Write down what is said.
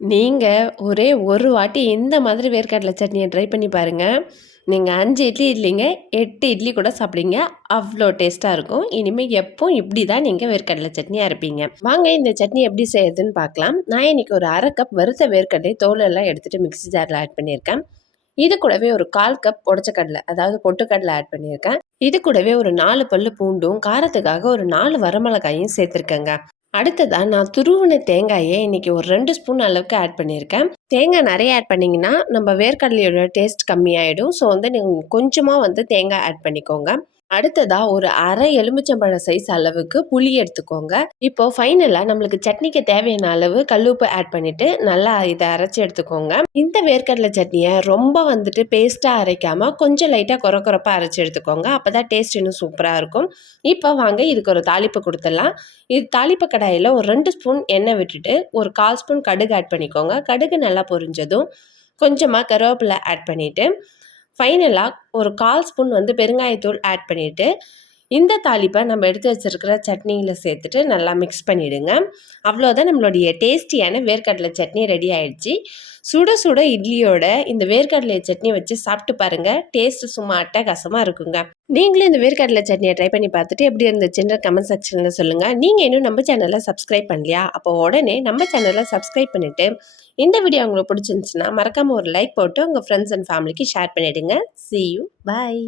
நீங்க ஒரே ஒரு வாட்டி இந்த மாதிரி வேர்க்கடலை சட்னிய ட்ரை பண்ணி பாருங்க. நீங்க 5 இட்லி இல்லைங்க, 8 இட்லி கூட சாப்பிடுவீங்க. அவ்ளோ டேஸ்ட்டா இருக்கும். இனிமே எப்பவும் இப்படி தான் நீங்க வேர்க்கடலை சட்னி அரைப்பீங்க. வாங்க இந்த சட்னி எப்படி செய்யறதுன்னு பார்க்கலாம். நான் இன்னைக்கு ஒரு 1/2 கப் வறுத்த வேர்க்கடலை தோலெல்லாம் எடுத்துட்டு மிக்ஸி ஜார்ல ஆட் பண்ணியிருக்கேன். இது கூடவே ஒரு 1/4 கப் உடைச்ச கடலை, அதாவது பொட்டுக்கடலை ஆட் பண்ணியிருக்கேன். இது கூடவே ஒரு 4 பல்லு பூண்டும், காரத்துக்காக ஒரு 4 வரமிளகாயும் சேர்த்துருக்கேங்க. அடுத்ததா நான் துருவின தேங்காயை இன்னைக்கு ஒரு 2 ஸ்பூன் அளவுக்கு ஆட் பண்ணியிருக்கேன். தேங்காய் நிறைய ஆட் பண்ணிங்கன்னா நம்ம வேர்க்கடலையோட டேஸ்ட் கம்மியாயிடும். ஸோ நீங்கள் கொஞ்சமாக தேங்காய் ஆட் பண்ணிக்கோங்க. அடுத்ததா ஒரு அரை எலுமிச்சம்பழம் சைஸ் அளவுக்கு புளி எடுத்துக்கோங்க. இப்போ ஃபைனலா நம்மளுக்கு சட்னிக்கு தேவையான அளவு கல்லுப்பு ஆட் பண்ணிட்டு நல்லா இதை அரைச்சி எடுத்துக்கோங்க. இந்த வேர்க்கடலை சட்னியை ரொம்ப பேஸ்டா அரைக்காம கொஞ்சம் லைட்டா கொரப்பா அரைச்சி எடுத்துக்கோங்க. அப்பதான் டேஸ்ட் இன்னும் சூப்பரா இருக்கும். இப்போ வாங்க இதுக்கு ஒரு தாளிப்பு கொடுத்துடலாம். இது தாளிப்பு கடாயில் ஒரு 2 ஸ்பூன் எண்ணெய் விட்டுட்டு ஒரு 1/4 ஸ்பூன் கடுகு ஆட் பண்ணிக்கோங்க. கடுகு நல்லா பொரிஞ்சதும் கொஞ்சமாக கருவேப்பிலை ஆட் பண்ணிவிட்டு ஃபைனலாக ஒரு 1/4 ஸ்பூன் பெருங்காயத்தூள் ஆட் பண்ணிவிட்டு இந்த தாளிப்பை நம்ம எடுத்து வச்சுருக்கிற சட்னியில் சேர்த்துட்டு நல்லா மிக்ஸ் பண்ணிவிடுங்க. அவ்வளோதான், நம்மளுடைய டேஸ்டியான வேர்க்கடலை சட்னி ரெடி ஆயிடுச்சு. சுட சுட இட்லியோட இந்த வேர்க்கடலை சட்னி வச்சு சாப்பிட்டு பாருங்கள். டேஸ்ட்டு சும்மா அட்டகாசமாக இருக்குங்க. நீங்களும் இந்த வேர்க்கடலை சட்னியை ட்ரை பண்ணி பார்த்துட்டு எப்படி இருந்துச்சுன்ற கமெண்ட் செக்ஷனில் சொல்லுங்கள். நீங்கள் இன்னும் நம்ம சேனலை சப்ஸ்கிரைப் பண்ணலையா? அப்போ உடனே நம்ம சேனலை சப்ஸ்கிரைப் பண்ணிவிட்டு இந்த வீடியோ உங்களுக்கு பிடிச்சிருந்துச்சுன்னா மறக்காமல் ஒரு லைக் போட்டு உங்கள் ஃப்ரெண்ட்ஸ் அண்ட் ஃபேமிலிக்கு ஷேர் பண்ணிவிடுங்க. See you. Bye.